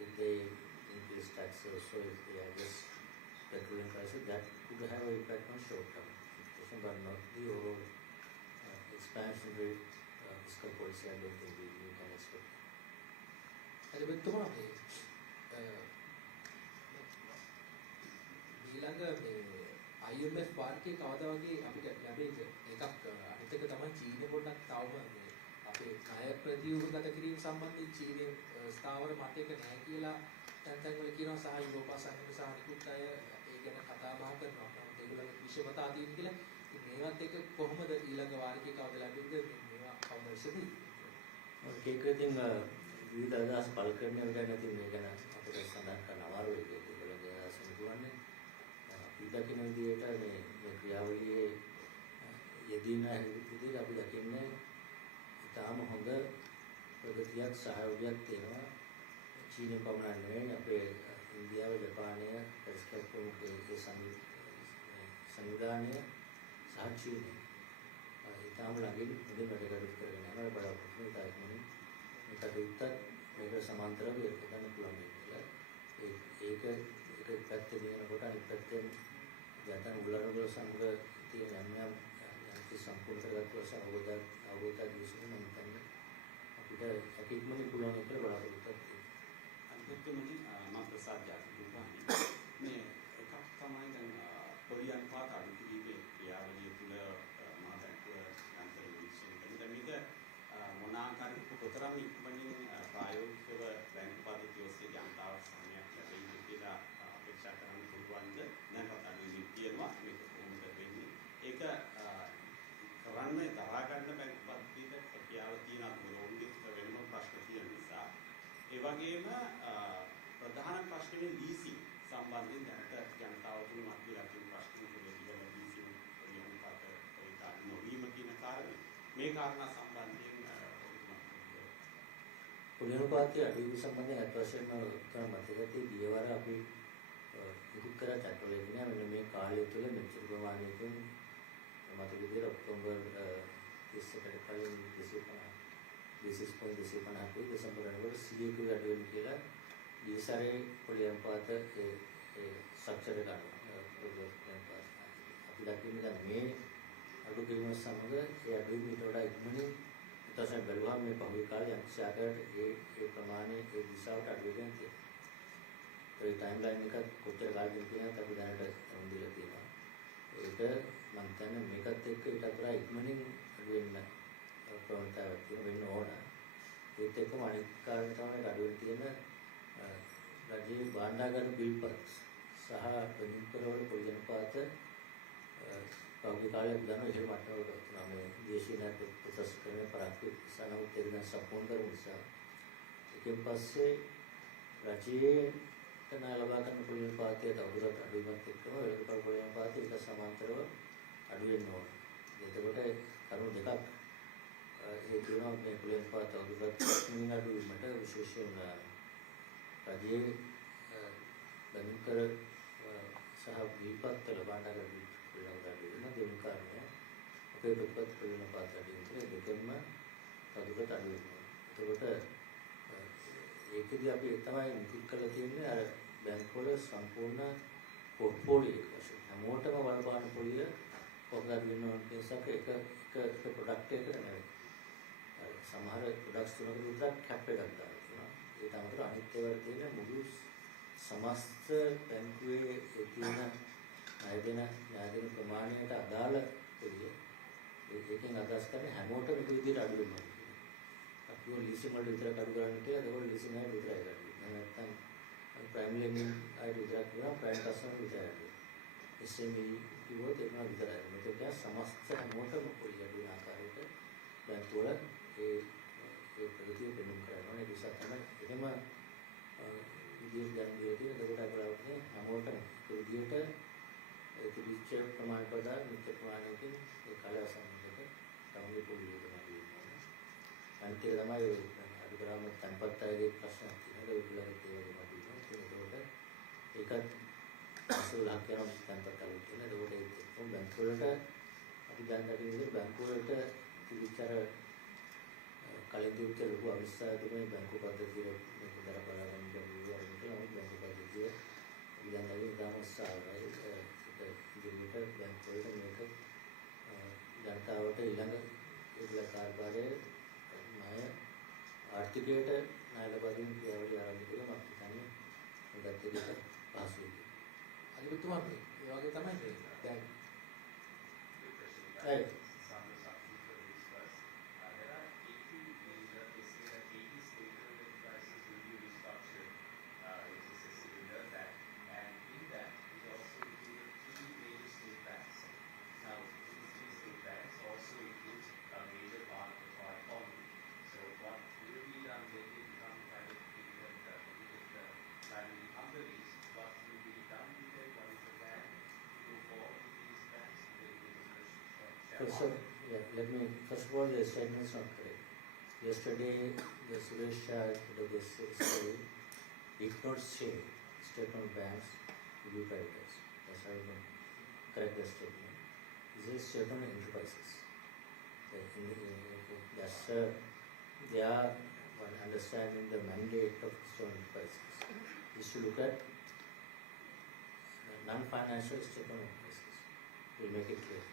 if they increase taxes, so if they adjust the cooling prices, that could have an impact on short-term inflation, but not the overall expansionary fiscal policy. I don't think we can expect. අද මෙතුමාගේ ඊළඟ මේ IMF වාර්ෂිකයේ කවදා වගේ අපිට ලැබෙයිද? එකක් අනිත් එක තමයි චීනය පොඩ්ඩක් තවම මේ අපේ ණය ප්‍රතිව්‍යුහගත කිරීම සම්බන්ධයෙන් චීනයේ ස්ථාවර මතයක නැහැ කියලා තැන් වල කියනවා සහ යුරෝපා සංඝ සහ අනිකුත් අය ඒ ගැන කතා බහ කරනවා. නමුත් ඒගොල්ලන්ගේ විෂමතා තියෙන කියලා. ඉතින් මේවත් එක කොහොමද ඊළඟ වාර්ෂිකයේ කවද ලැබෙයිද? මේවා කවුද ඉස්සෙදී? ඒක ඉතින් විවිධ අදහස් පළ කරන විදිහ නැති මේ ගැන අපිට සඳහන් කරන්න අමාරුයි. ඒගොල්ලෝගේ අදහස් මුදුවන්නේ අපි දකින විදිහට මේ ක්‍රියාවලියේ යෙදීම විදිහට අපි දකින්නේ ඉතාම හොඳ ප්‍රගතියක් සහයෝගයක් තියෙනවා. චීනය පමණ නෙවෙයි අපේ ඉන්දියාව, ජපානය, පරිස්කල්පෝගේ සංවිධානය සහ චීනය ඉතාම ළඟින් හොඳින් වැඩ කටයුතු කරගෙන යනවා. බලාපොරොත්තු වෙනවා මේකට මේකට සමාන්තරව ඒක ගන්න පුළුවන් කියලා. ඒක පැත්තේ දිනනකොට අනිත් පැත්තෙන් යතන උලරවල සමග තියෙන යම් සම්පූර්ණ කරගත්තු අවබෝධය දිසුම නම් තමයි අපිට අකිටමනේ පුළුවන් කියලා බලාපොරොත්තු වෙනවා. අනිත්‍යමදී මම ප්‍රසාද ජාතිකුමාරි මේ එකක් තමයි දැන් කොරියන් පාත අනුකීපේ ක්‍රියාවලිය තුළ මම දැක්කුව අන්තර් විශ්ලේෂණය කරන මේක මොන ආකාරයක කොතරම් ඉක්මනින් ප්‍රායෝගිකව බැංකු පද්ධතිය ඔස්සේ ජනතාව සහනයක් ලැබෙයි කියලා අපේක්ෂා කරන්න පුළුවන්ද? නැත්නම් අනුකීප කියනවා මේක කොහොමද වෙන්නේ? ඒක කරන්න දරා ගන්න බැංකු පද්ධතියට හැකියාව තියෙන අතුරුන්ගේ වෙනම ප්‍රශ්න තියෙන නිසා ඒ වගේම ප්‍රධාන ප්‍රශ්නේ ලීසින් සම්බන්ධයෙන් දැනට ජනතාව තුළ මතුවලා තියෙන ප්‍රශ්න පිළිබඳව ලීසින් කොරියන් පාත පරිකාර නොවීම කියන කාරණේ මේ කාරණා සම්බන්ධයෙන් කොරියන් පාතේ අඩුවීම සම්බන්ධයෙන් අත් වශයෙන්ම කරන මතකයේ ගියවර අපි ඉදිරි කර චක්‍රලේඛනය මෙන්න මේ කාලය තුළ මෙච්චර ප්‍රමාණයකින් මත විදිහට ඔක්තෝබර් 30කට කලින් 250 දෙසැම්බර් වල CDQ අඩු වෙන කියලා ඊසරේ කොරියන් පාත ඒ ස්ට්‍රක්චර් එක ගන්නවා. අපි දකින්නේ දැන් මේ අඩු කිරීම සමග ඒ අඩුවීම ඊට වඩා ඉක්මනින් ඉතසෙන් බැලුවා මේ පහුගිය කාලේ අංශාකරට ඒ ප්‍රමාණය ඒ දිශාවට අඩු වෙන තියෙනවා. ඒ ටයිම්ලයින් එක කොච්චර කාලෙකින් කියනත් අපි දැනට හඳුනලා තියෙනවා. ඒක මම කියන්නේ මේකත් එක්ක ඊට අතර ඉක්මනින් අඩු වෙන්න ප්‍රවණතාවක් වෙන්න ඕන. ඒත් එක්කම අනිත් කාරණේ තමයි අඩු වෙන තියෙන රජයේ භාණ්ඩාගාර බිල්පත් සහ බැංකුවල කොරියන් පාත පහුගිය කාලේ ගන්න ඉහළ මට්ටමකට වුණා. මේ දේශීය නැති ප්‍රසස් කරන ප්‍රාක්‍රික සනවුත් එක්ක සම්පූර්ණ කරු නිසා ඒකෙන් පස්සේ රජයේ තන ලබා ගන්න කොරියන් පාතයේ තවදුරටත් අඩුවීමක් එක්කම වෙළඳපොළ කොරියන් පාතේ එක සමාන්තරව අඩු වෙන්න ඕන. එතකොට කරුණු දෙකක් ඒ කියනවා මේ කොරියන් පාත තවදුරටත් මිනිහ අඩුවීමට විශේෂයෙන් රජයේ බැංකර සහ විපත් ලබාගන්න වෙන දෙවන කාරණය අපේ ප්‍රතිපත්ති ප්‍රයෝජන පාත්‍ර දෙකෙන් දෙකෙන්ම තවදුරටත් අඩු වෙනවා. එතකොට ඒකදී අපි තමයි ඉන්පුට් කරලා තියෙන්නේ අර බැංකුවල සම්පූර්ණ පෝර්ට්ෆෝලියෝ එක වශයෙන් හැමෝටම බලපාන පොලිය පොග්ගත් වෙනවා කියසක එක ප්‍රොඩක්ට් එකක නෙවෙයි. සමහර ප්‍රොඩක්ට්ස් තුනක විතරක් කැප් එකක් දාලා තියෙනවා. ඒ තමයි අනිත් ඒවා තියෙන මුළු සමස්ත බැංකුවේ තියෙන ණයදෙන ප්‍රමාණයට අදාළ පොලිය. ඒකෙන් අදහස් කරන්නේ හැමෝටම එක විදිහට අඩු වෙනවා. අපි ලීසින් වල විතර අඩු කරන්නේ කියලා ඒගොල්ලෝ ලීසින් වල විතරයි අඩු වෙන්නේ. නැත්නම් ප්‍රයිම් ලෙන්ඩින් අය විතරක් කරනවා ප්‍රයිම් කස්ටමර් විතරයි අඩු වෙන්නේ. SME කිව්වොත් ඒක විතරයි. මේක සමස්ත හැමෝටම පොලිය අඩු වෙන ආකාරයට බැංකුවල ඒ ප්‍රගතිය පෙන්වන්න කරනවා. ඒ නිසා තමයි එහෙම විදිහට ගන්න දෙන්නේ. ඒකට අපලවන්නේ හැමෝටම ඒ විදිහට ඒ තිබිච්ච ප්‍රමාණ පදා නිත්‍ය ප්‍රමාණයකින් ඒ කාලය සම්බන්ධව තමයි පොලිය දෙනවා. අනිත් එක තමයි අඩු කරාම තැන්පත් අයගේ ප්‍රශ්නයක් තියෙනවා. ඒගොල්ලන්ගේ තේරුම තියෙනවා. ඒකත් අසලක් කරන තැන්පත් අයගේ තියෙනවා. ඒකට ඒක බැංකු වලට අපි දැන් දකින්නේ බැංකු වලට තිබිච්චර කලින් තිබිච්ච ලොකු අවස්ථාවක් තමයි බැංකු පද්ධතිය මේක දර බලන්න බැහැ. ඒක බැංකු පද්ධතිය ඉඳන් දැන් දාමස්සාවයි ඉදිරියට බැංකු වලට මේක ජනතාවට ඊළඟ ඒකල කාර්යභාරයේ ණය ආර්ථිකයට ණය ලබා දීම ක්‍රියාවලිය ආරම්භ කරන අපිට මේකත් එක්ක පහසුයි. අනිත්තුමා මේ ඒ වගේ තමයි මේ දැන් right. So, yeah, let me, first of all, the statement is not correct. Yesterday, the Suresh Shah, this story, did not say state-owned banks will be privatized. That's how you can correct the statement. This is state-owned enterprises. That's their one understanding the mandate of state-owned enterprises is to look at non-financial state-owned enterprises. We'll make it clear.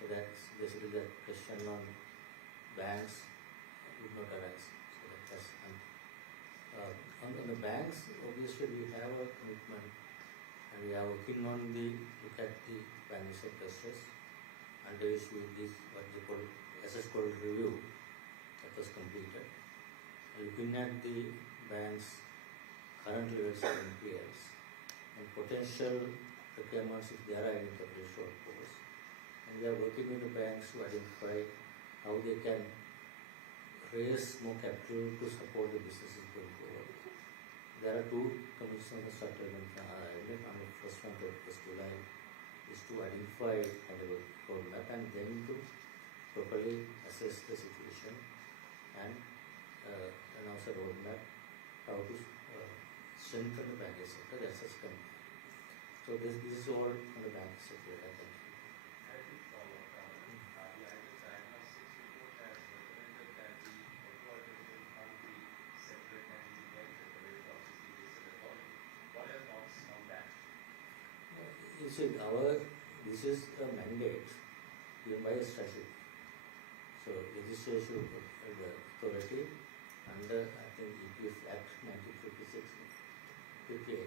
So that's basically the question on banks would not arise. So that's on the banks, obviously we have a commitment and we are working on the look at the banking sector stress under which we this what they call asset quality review that was completed. And looking at the banks current levels of NPLs and potential requirements if there are any capital shortfalls. And we are working with the banks to identify how they can raise more capital to support the businesses going forward. There are two commissions of settlement on the first one to first July is to identify kind of a roadmap and then to properly assess the situation and announce a roadmap how to strengthen the banking sector. That's a scheme. So this is all on the banking sector. I think. You see, this is a mandate given by a statute. So, legislation of the authority under, I think, EPF Act 1956, 58.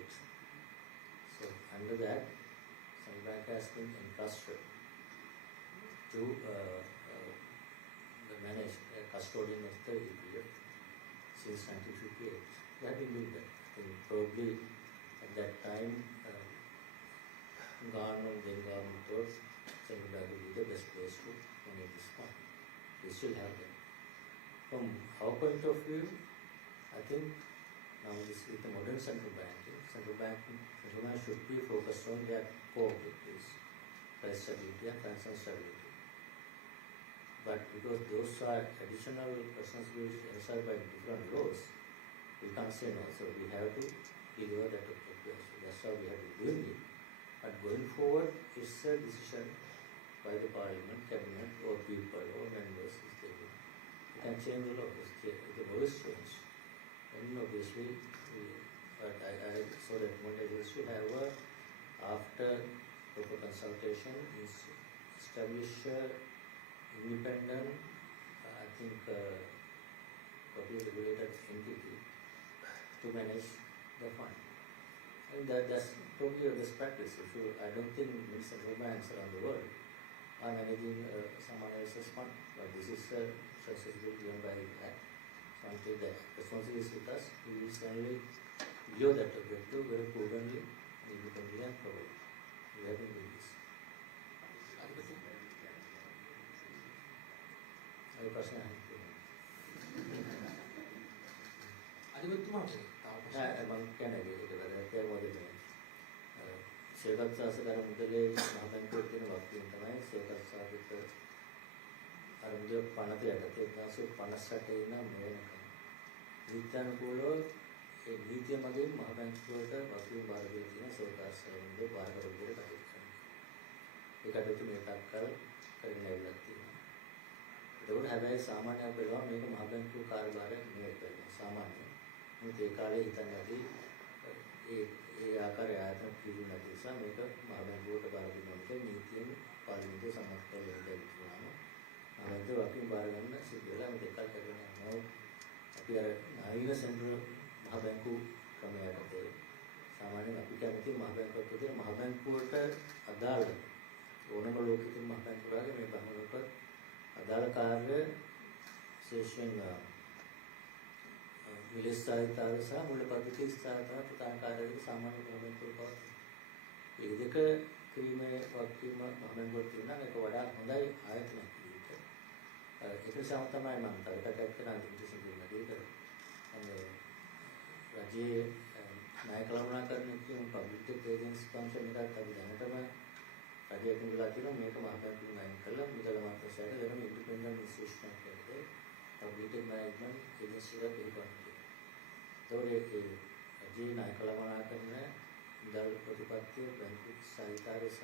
So, under that, some bank has been entrusted to manage custodian of the EPF since 1958. They have been doing that. I think probably at that time, government thought Central Bank would be the best place to manage this fund. We still have them. From our point of view, I think now this with the modern central bank should be focused on their core objectives, price stability and financial stability. But because those are additional responsibilities answered by different laws, we can't say no. So we have to deliver that objective. So that's how we have been doing it. But going forward, it's a decision by the parliament, cabinet, or people, or members. You can change the law. The law is changed. And obviously, but I so recommended is to have after proper consultation, is establish independent, I think, public regulated entity to manage the fund. And that's probably a best practice. I don't think many central banks around the world are managing someone else's fund, but this is a responsibility given by the Act. So until the responsibility is with us, we will certainly below that objective very prudently and independently and properly. We have been doing this. Other person I have to අනිත්තුමා මම කියන්නේ ඒක මොකද සේකත් සාසකර මුදලේ මහබැංකුවේ තියෙන වක්තියෙන් තමයි සේකත් සාධක අර මුදල් පනත යටතේ 1958 ඉඳන් මේ වෙනකම් විද්‍යානුකූලව ඒ නීතිය මගින් මහබැංකුවට වක්තිය බාර දෙලා තියෙන සේකත් සාධක බාර කර විදිහට කටයුතු කරනවා. ඒ කටයුතු මේ තක්කල් කරගෙන ඇවිල්ලා තියෙනවා. ඒකෝට හැබැයි සාමාන්‍යයෙන් බලනවා මේක මහබැංකුවේ කාර්යභාරය නෙවෙයි කරන්නේ සාමාන්‍යයෙන්. මේ ඒ කාලේ හිතන්නේ ඇති ඒ ආකාරය ආයතන පිළිගන්න නැති නිසා මේක මහබැංකුවට බාර දෙන්නට නීතියෙන් පාර්ලිමේන්තුව සම්මත කරලා ඉඳලා අනන්ත වකින් බාර ගන්න සිද්ධ වෙලා මේ දෙකක් කරගෙන යනවා. අපි අර නායින සෙන්ට්‍රල් මහබැංකු ක්‍රමයටදී සාමාන්‍යයෙන් අපි කැමති මහ බැංකුවක් විදිහට මහ බැංකුවට අදාළ ඕනම ලෝකෙකින් මහ බැංකුවගේ මේ බහුලක අදාළ කාර්ය විශේෂයෙන් මිලස් සාහිත්‍යය සහ මූල්‍ය පද්ධති සාහිත්‍ය ප්‍රධාන කාර්යවල සාමාන්‍ය මහ බැංකුවක පවතී. මේ දෙක ක්‍රීමේ වක්කීම මහ බැංකුවට තියෙනවා ඒක වඩා හොඳයි ආයතනයක් විදිහට. ඒක නිසා තමයි මම තරකටක් කරන ඉන්ට්‍රෙස්ට් දෙන්නේ. රජයේ ණය කළමනාකරණය කියන පබ්ලික් ඒජන්සි ෆන්ක්ෂන් එකත් අපි දැනටම රජයට ඉඳලා තියෙනවා මේක මහ බැංකුවෙන් අයින් කරලා මුදල මාත්‍රාවට වෙනම ඉන්ඩිපෙන්ඩන්ට් ඉන්ස්ටිටියුෂන් එකකට පබ්ලික් මැනේජ්මන්ට් ඒජන්සි එකක් පිළිගන්නවා. ඒතකොට රජයේ ණය කළමනාකරණ මුදල් ප්‍රතිපත්තිය බැංකු සාහිත්‍යය සහ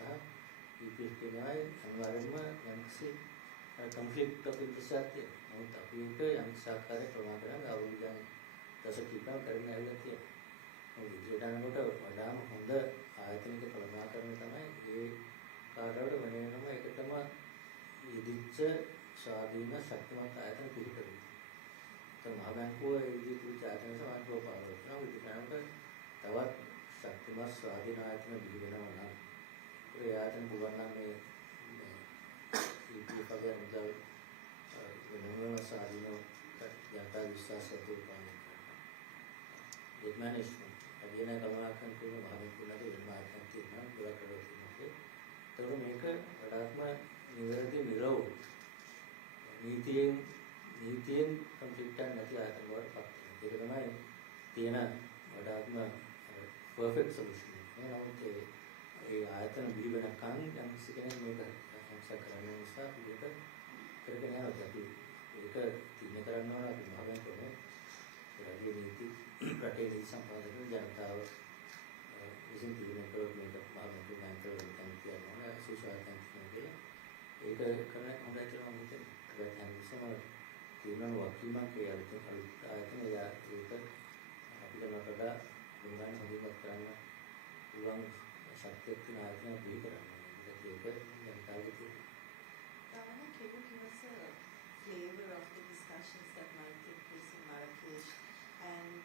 EPF කියනවායි අනිවාර්යයෙන්ම යම්කිසි කොන්ෆ්ලික්ට් ඔෆ් ඉන්ට්‍රෙස්ට් එකක් තියෙනවා. නමුත් අපි ඒක යම් සාකාරයක් ප්‍රමාණ කරන අවුරුද්දෙන් දශකීපයක් කරගෙන ඇවිල්ලා තියෙනවා. ඉදිරියට යනකොට වඩාම හොඳ ආයතනික කළමනාකරණය තමයි ඒ කාර්යවල වෙනම එකටම ඉදිච්ච ස්වාධීන ශක්තිමත් ආයතන පිළිපදිනවා. ඒ මහ බැංකුව ඒ විදිහට ආයතන සමාජව පාලනය කරනවා. විද්‍යාත්මක තවත් ශක්තිමත් ස්වාධීන ආයතන බිහි වෙනවා නම් ඒ ආයතන පුළුවන් නම් මේ EPF වගේ මුදල් වෙනම ස්වාධීන ජනතා විශ්වාසය උපන්න ඒක මැනේජ්මන්ට් අධ්‍යයනය කළමනාකරන කියන මහ බැංකුවලදී වෙනම ආයතන තියෙනවා ගොඩක් කරලා තියෙනවා. ඒතකොට මේක වඩාත්ම නිවැරදි නිරවුල් නීතියෙන් කොන්ෆ්ලික්ට් එකක් නැති ආයතන වලට පත් වෙනවා. ඒක තමයි තියෙන වඩාත්ම පර්ෆෙක්ට් සොලියුෂන් එක. නමුත් ඒ ආයතන බිහි වෙනකන් යම් කිසි කෙනෙක් මේක හැක්ෂා කරන්න නිසා පිළිවෙත කරගෙන යනවා. අපි ඒක තීරණය කරන්න ඕන අපි මහ බැංකුවේ රජයේ නීති රටේ නීති සම්පාදක ජනතාව විසින් තීරණය කරන මේක මහ බැංකුවේ නැන්තරව කියනවා සුසායතන කියලා. ඒක කරන්නේ හොඳයි කියලා මම හිතන්නේ. ඒක හැමතිස්සම තීරණ වකීමක් ඒ අලුත් ආයතන ඒක අපිට වඩා ගුණාන් හොඳින් කරන්න පුළුවන් ශක්තියක් තියෙන ආයතන බිහි කරන්න. ඒක ජනතාවගේ තියෙනවා. Darana, can you give us a flavor of the discussions that might take place in Marrakesh? And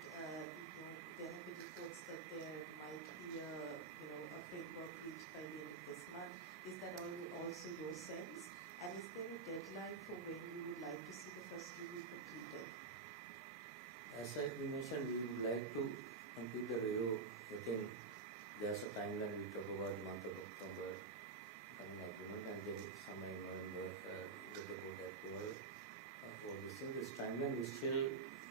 there have been reports that there might be a framework reached by the end of this month. Is that also your sense? And is there a deadline for when you would like to see the first review completed? As I mentioned, we would like to complete the review within. There's a timeline we talk about month of October coming up, and then somewhere in November with the board approval for this thing. This timeline we still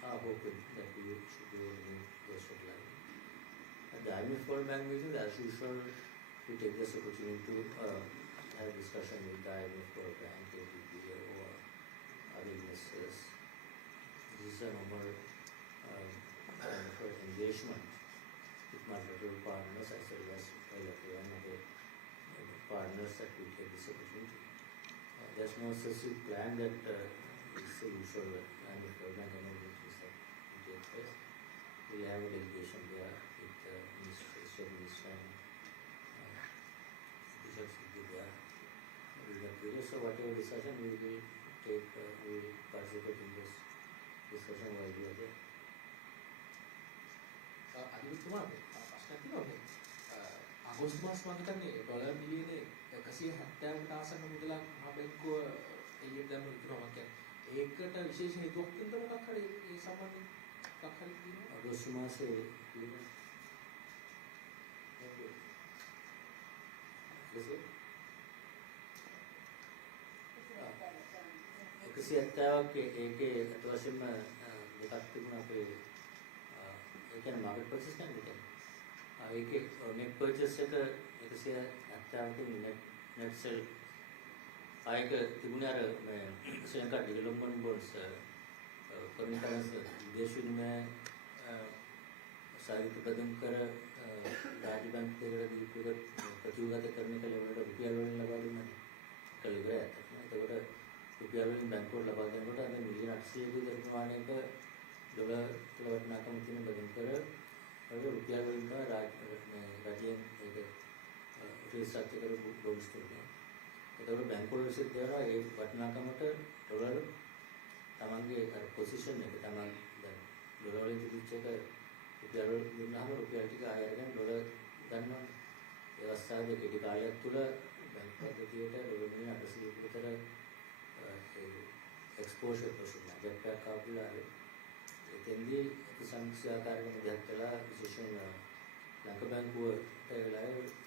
are hoping that we should be able to meet this deadline. At the IMF World Bank meeting, as usual, we take this opportunity to have discussion with the IMF World Bank, ATP, or other investors. This is a normal engagement with multiple partners as well as bilateral and other partners that we take this opportunity. There's no specific plan that is the usual IMF World Bank meetings that we take place. We have a delegation there with the Minister and officials will be there. We are curious, so whatever discussion we will take, we will participate in this discussion while we are there. අනිත්තුමා ප්‍රශ්නයක් තියෙනවා. අගෝස්තු මාස මම හිතන්නේ dollar මිලියන 170කට ආසන්න මුදලක් මහ බැංකුව එළියට දැම්ම විතරම කියන්නේ. ඒකට විශේෂ හේතුවක් තියෙනද මොකක් හරි ඒ සම්බන්ධයෙන් මොකක් හරි තියෙනවා? අගෝස්තු මාසේ 170ක් ඒකේ අත වශයෙන්ම දෙකක් තිබුණා අපේ ඒ කියන්නේ මාකට් පර්චේස් කියන්නේ ඒකේ නෙට් පර්චේස් එක 170කින් නෙට් සෙල් ආයක තිබුණේ අර මේ ශ්‍රී ලංකා ඩෙවලොප්මන්ට් බෝඩ්ස් කමිටන්ස් විදේශ විනිමය සාහිත්‍ය ප්‍රදම් කර රාජ්‍ය බැංක් දෙකට දීපුවක ප්‍රතිගත කරන කලවලට රුපියල් වලින් ලබා දුන්නා. කල ඉවරයි. එතකොට රුපියල් වලින් බැංකුවට ලබා දෙනකොට අද මිලියන 800 විතර ප්‍රමාණයක ඩොලර් වටිනාකම තියෙන බැංක් කර රුපියල් වලින් තමයි රජයෙන් ඒක රිසර්ච් කරපු බෝඩ්ස් තියෙනවා. එතකොට බැංකුවල සිද්ධ වෙනවා ඒ වටිනාකමට ඩොලර් තමන්ගේ පොසිෂන් එක තමන් දැන් ඩොලර් වලින් තිබිච්ච එක රුපියල් දුන්නාම රුපියල් ටික ආය අරගෙන ඩොලර් ගන්නවා. ඒ අවස්ථාවේදී කෙටි කාලයක් තුළ බැංකු පද්ධතියට ඩොලර් මිලියන 800 විතර එක්ස්පෝෂර් ප්‍රොෆෙෂනල් ජැක්පැක් ආපුලා එතෙන්දී අපි සංස්කාරයෙන් දැක්කලා විශේෂයෙන් ලංකා බැංකුවට වෙලාවේ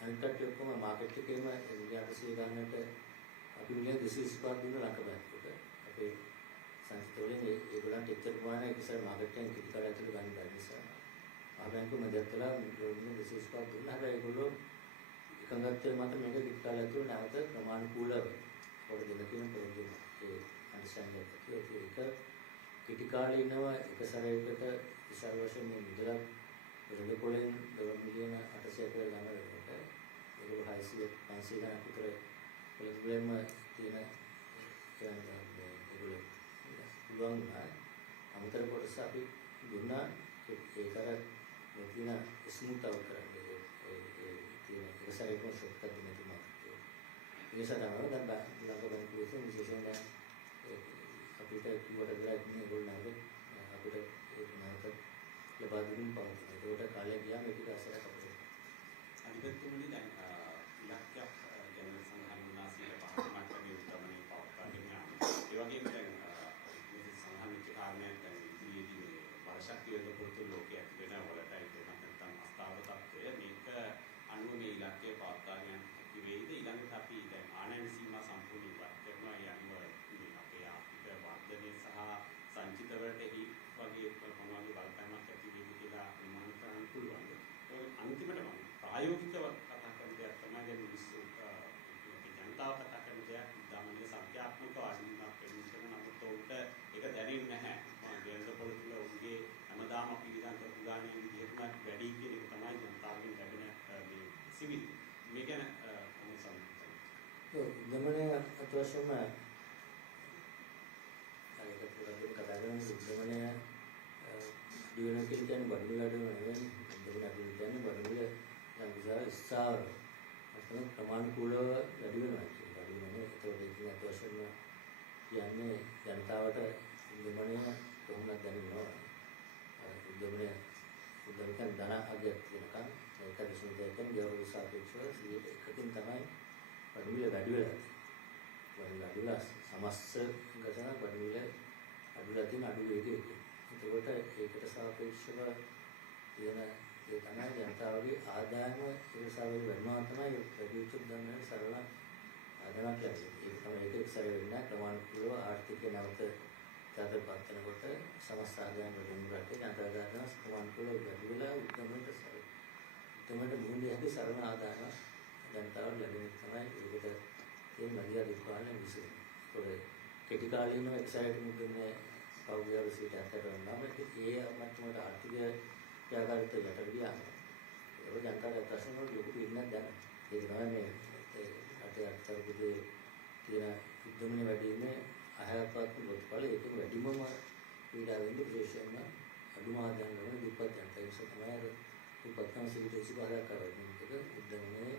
අනිත් ඔක්කොම මාකට් එකේම මිලියන 800 ගන්නට අපි මිලියන 225ක් දුන්න ලංකා බැංකුවට. අපේ සංස්ථාවලින් ඒගොල්ලන්ට එච්චර ප්‍රමාණයක් ඉස්සර මාකට් එකෙන් කිටි කාලයක් තුළ ගන්න බැරි නිසා ආ බැංකුව මැදත්ලා මිලියන 225ක් දුන්නා. හැබැයි ඒගොල්ලෝ එකඟත්වය මත මේක කිටි කාලයක් තුළ නැවත ප්‍රමාණිකූලව පොඩ දෙන්න කියන පොරොන්දුව ඒ අන්ඩර්ස්ටෑන්ඩින් එක ඒක කිටි කාලේ ඉන්නවා එක සැරයකට විශාල වශයෙන් මේ මුදලක් රෙඩ පොලෙන් ඩොලර් මිලියන 800ක ළඟට ඒගොල්ලෝ 600 500 ගණන් විතර පොලිස්ලෙම තියෙන කියන්නේ ඒගොල්ලෝ පුළුවන් වුණා අමතර කොටස අපි දුන්නා ඒකර මෙතින ස්මූත් අවුට් කරන්නේ ඒ තියෙන එක සැරේකම ෂොට් එකක් දෙන්න තුමා ඒ සඳහා දැන් ලංකා බැංකුවේ විශේෂයෙන් අපිට කිව්වට ගලක් නේ ඒගොල්ලෝ අපිට ඒක නැවත ලබා දුන්න පවතින. ඒකට කාලය ගියාම ඒක අසරක් අපිට. අනිත්තුමනි දැන් ඉලක්කයක් ගැන සඳහන් වුණා 105 මට්ටමේ උත්තරමනේ පවත්වාගෙන යනවා. ඒ වගේම දැන් මේ සඳහන් වෙච්ච කාරණයක් දැන් ඉදිරියේදී මේ වර්ෂක් වේද පුරුදු ලෝකයේ ඇති වෙන වලටයිල් වෙන නැත්නම් අස්ථාවර තත්ත්වය මේක අනුව මේ ඉලක්කය පවත්වාගෙන යන්න වේද ඊළඟට අපි දැන් ආනයන සීමා සම්පූර්ණ ඉවත් කරනවා ඒ අනුව මේ අපේ ආර්ථික වර්ධනය සහ සංචිත වලට එහි වගේ ප්‍රමාණික බලපෑමක් ඇති වෙයි කියලා අනුමාන කරන්න පුළුවන්. ඒක අන්තිමටම ප්‍රායෝගිකව කතා කරන දෙයක් තමයි දැන් මිනිස්සු ජනතාව කතා කරන දෙයක් ධාමනීය සංඛ්‍යාත්මක ආධිනක් වෙනසන නමුත් උන්ට ඒක දැනෙන්නේ නැහැ. මම දෙන්න පොළතුල උන්ගේ හැමදාම අපි ඉඳන් කරපු ගානේ විදිහටම වැඩි කියන එක තමයි ජනතාවගෙන් ලැබෙන මේ සිවිල්. මේ ගැන කොහොමද සම්පූර්ණ? උද්දමනය අත්වශයෙන්ම ඒක පුරාදෙන කතා කරන උද්දමනය දිවෙන කියන්නේ බඩු වැඩම නෙවෙයි. උද්දමනය අපි කියන්නේ බඩුල නම් විතර ස්ථාවර. අතන ප්‍රමාණිකූලව වැඩි වෙනවා කියන බඩු වෙනේ. ඒතකොට ඒක අත්වශයෙන්ම කියන්නේ ජනතාවට උද්දමනය කොහොමද දැනෙනවා. උද්දමනය ධන අගයක් වෙනකන් ඒක විශ්වවිද්‍යාලයෙන් ගෞරව සාපේක්ෂව 100%කින් තමයි බඩුල වැඩි වෙලා තියෙන්නේ. බඩුල සමස්ත ගණන බඩුල අඩුලා තියෙන අඩු වේගයක. ඒකට ඒකට සාපේක්ෂව තියෙන ඒ තමයි ජනතාවගේ ආදායම ඉරසාවෙන් වෙනවා තමයි ප්‍රතිචුත් දන්නේ සරල ආදායමක් ලැබෙන්නේ. ඒක තමයි ඒක ඉස්සර වෙන්නේ ප්‍රමාණිකව ආර්ථිකය නැවත තදපත් වෙනකොට සමස්ත ආදායම වෙනුරට ජනතාවගාන ප්‍රමාණිකව වැඩි වෙලා උත්තරමට මුහුණේ හැකි සරල ආදායම ජනතාවට ලැබෙන්නේ තමයි ඒකට තියෙන මැදිහත් විකාලන විසඳුම. ඒක කෙටි කාලීනව එක්සයිට් මුදුනේ පෞද්ගලික විශ්වවිද්‍යාලයට වුණාම ඒ මට්ටමට ආර්ථික ව්‍යාපාරික යටට ගියාම ඒක ජනතාවට ප්‍රශ්න වල ලොකු පිළිගන්නක් දැන. ඒ තමයි මේ රටේ අර්ථකථනයේ තියෙන උද්දමනය වැඩි වෙන්නේ අහයපත් පොත්වල ඒකෙන් වැඩිමම පීඩා වෙන්නේ විශේෂයෙන්ම අඩු ආදායම් වල දුප්පත් ජනතාව නිසා තමයි දුප්පත්කම සිවිල් බාධා කරන්නේ. ඒක උද්දමනයේ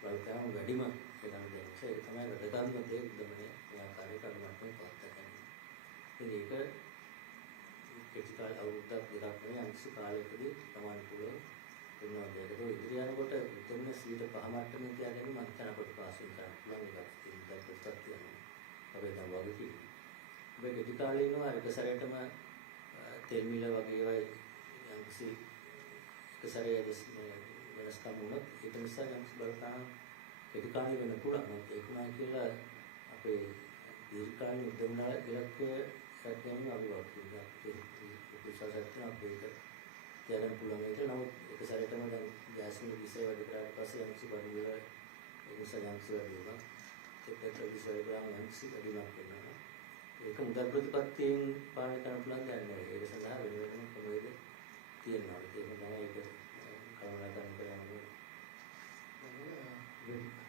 බලපෑම වැඩිම වෙනවා දැක්ක. ඒක තමයි වැදගත්ම දේ උද්දමනය මේ ආකාරයට අනුමතන පවත්වාගෙන. ඒක කෙටි කාල අවුරුද්දක් දෙකක් නෙවෙයි අනිත් කාලයකදී ප්‍රමාණිකව වෙනවා. ඒක ඉදිරිය යනකොට උද්දමනය 105 මට්ටමින් තියාගෙන මම හිතන කොට පාස් වෙන කරන්න පුළුවන් එකක් තියෙනවා. ප්‍රස්තාව තියෙනවා. අපි දැන් වගේ තියෙනවා. මේ කෙටි කාලේ ඉන්නවා එක සැරේටම තෙල් මිල වගේ ඒවා යම්කිසි එක සැරේ වෙනස්කම් වුණොත් ඒක නිසා යම් බලපාන කෙටි කාලේ වෙන පුළුවන්. ඒක නයි කියලා අපේ දීර්ඝ කාලීන උද්දමන ඉලක්කය සැකයෙන් අපි වගේ උපසාරයෙන් අපේ තියන්න පුළුවන්. ඒක නමුත් එක සැරේටම දැන් ගෑස් මිල විසය වැඩි කරාට පස්සේ යම්කිසි බඩු වල ඒක නිසා යම්කිසි වැඩි වෙනවා. ඒකට විසය ග්‍රාම යම්කිසි වැඩි වෙනවා. ඒක මුදල් ප්‍රතිපත්තියෙන් පාලනය කරන්න පුළුවන් දැන් නෑ. ඒක සඳහා වෙන ක්‍රමවේද තියෙනවා. ඒක තමයි ඒක කවුරුහරි කරන්න